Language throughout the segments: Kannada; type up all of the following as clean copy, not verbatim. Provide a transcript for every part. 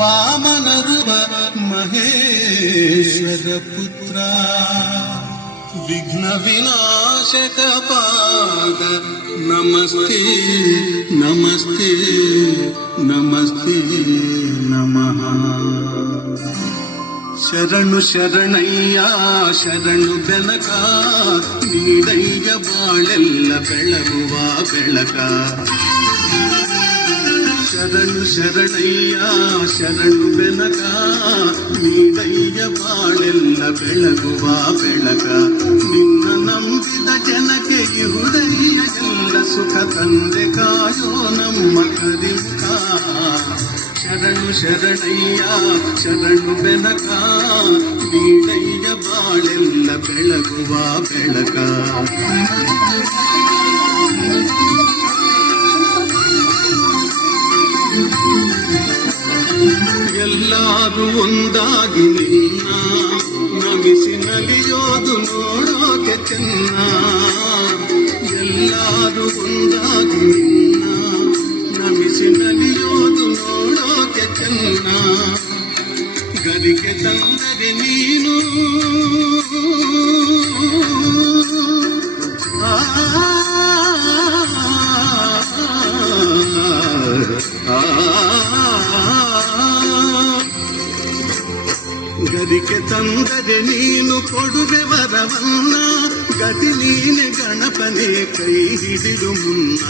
ವಾಮನ ರೂಪ ಮಹೇಶ್ವರ ಪುತ್ರ ವಿಘ್ನ ವಿನಾಶಕ ಪಾದ ನಮಸ್ತೆ ನಮಸ್ತೆ ನಮಸ್ತೆ ನಮಃ. ಶರಣು ಶರಣಯ್ಯ ಶರಣು ಬೆನಕ ನೀಡಯ್ಯ ಬಾಳೆಲ್ಲ ಬೆಳಗುವ ಬೆಳಕ. ಶರಣು ಶರಣಯ್ಯ ಶರಣು ಬೆನಕ ನೀಡಯ್ಯ ಬಾಳೆಲ್ಲ ಬೆಳಗುವ ಬೆಳಕ. ನಿನ್ನ ನಂಬಿದ ಜನಕ್ಕೆ ಇಹುದಯ್ಯ ಎಲ್ಲ ಸುಖ ತಂದೆ ಕಾಯೋ ನಮ್ಮ ಕರಿಮುಖ. ಶರಣು ಶರಣಯ್ಯ ಶರಣು ಬೆನಕ ನೀಡಯ್ಯ ಬಾಳೆಲ್ಲ ಬೆಳಗುವ ಬೆಳಕ. ಎಲ್ಲರೂ ಒಂದಾಗಿ ನಿನ್ನ ನಮಿಸಿ ನಲಿಯೋದು ನೋಡೋಕೆ ಚೆನ್ನ. ಎಲ್ಲರೂ ಒಂದಾಗಿ ನಿನ್ನ ನಮಿಸಿ ನಲಿಯೋದು ನೋಡೋಕೆ ಚೆನ್ನ. ಗದಿಗೆ ತಂದರೆ ನೀನು ಗದಿಗೆ ತಂದರೆ ನೀನು ಕೊಡುವೆ ವರವನ್ನ. ಗತಿ ನೀನೆ ಗಣಪನೆ ಕೈ ಹಿಡಿದು ಮುನ್ನ.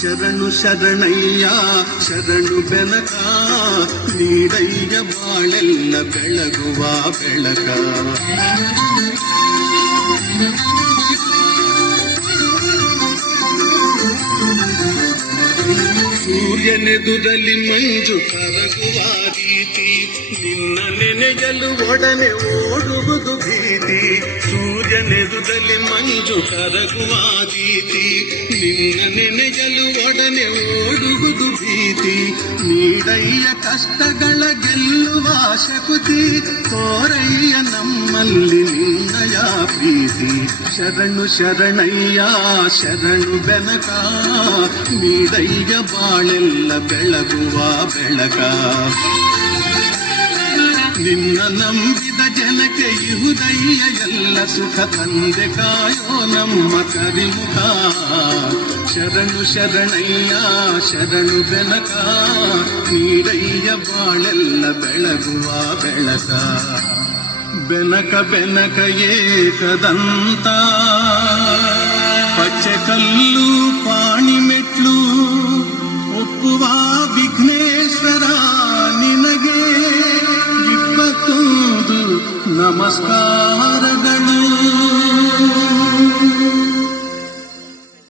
ಶರಣು ಶರಣಯ್ಯ ಶರಣು ಬೆನಕ ನೀಡಯ್ಯ ಬಾಳೆಲ್ಲ ಬೆಳಗುವ ಬೆಳಕ. ಸೂರ್ಯನೆದುರಲ್ಲಿ ಮಂಜು ಕರಗುವ ರೀತಿ ನಿನ್ನ ನೆನೆಯಲು ಒಡನೆ ಓಡುವುದು ಭೀತಿ. ಸೂರ್ಯನೆದುರಲ್ಲಿ ಮಂಜು ಕರಗುವ ರೀತಿ ನಿನ್ನ ನೆನೆಯಲು ಒಡನೆ ಓಡುವುದು ಭೀತಿ. ನೀಡಯ್ಯ ಕಷ್ಟಗಳ ಗೆಲ್ಲುವ ಶಕುತಿ ತೋರಯ್ಯ ನಮ್ಮಲ್ಲಿ ನಿನ್ನಯ ಪ್ರೀತಿ. ಶರಣು ಶರಣಯ್ಯ ಶರಣು ಬೆನಕ ನೀಡಯ್ಯ ಬಾಳೆಲ್ಲ ಬೆಳಗುವ ಬೆಳಕ. ನಿನ್ನ ನಂಬಿದ ಜನಕ್ಕೆ ಇಹುದಯ್ಯ ಎಲ್ಲ ಸುಖ ತಂದೆ ಕಾಯೋ ನಮ್ಮ ಕರಿಮುಖ. ಶರಣು ಶರಣಯ್ಯ ಶರಣು ಬೆನಕ ನೀಡಯ್ಯ ಬಾಳೆಲ್ಲ ಬೆಳಗುವ ಬೆಳಕ. ಬೆನಕ ಬೆನಕ ಏಕದಂತ ಪಚ್ಚೆ ಕಲ್ಲು ಪಾಣಿ ಮೆಟ್ಲು ಒಪ್ಪುವ ವಿಘ್ನೇಶ್ವರ ನಿನಗೆ 21 ನಮಸ್ಕಾರಗಳು.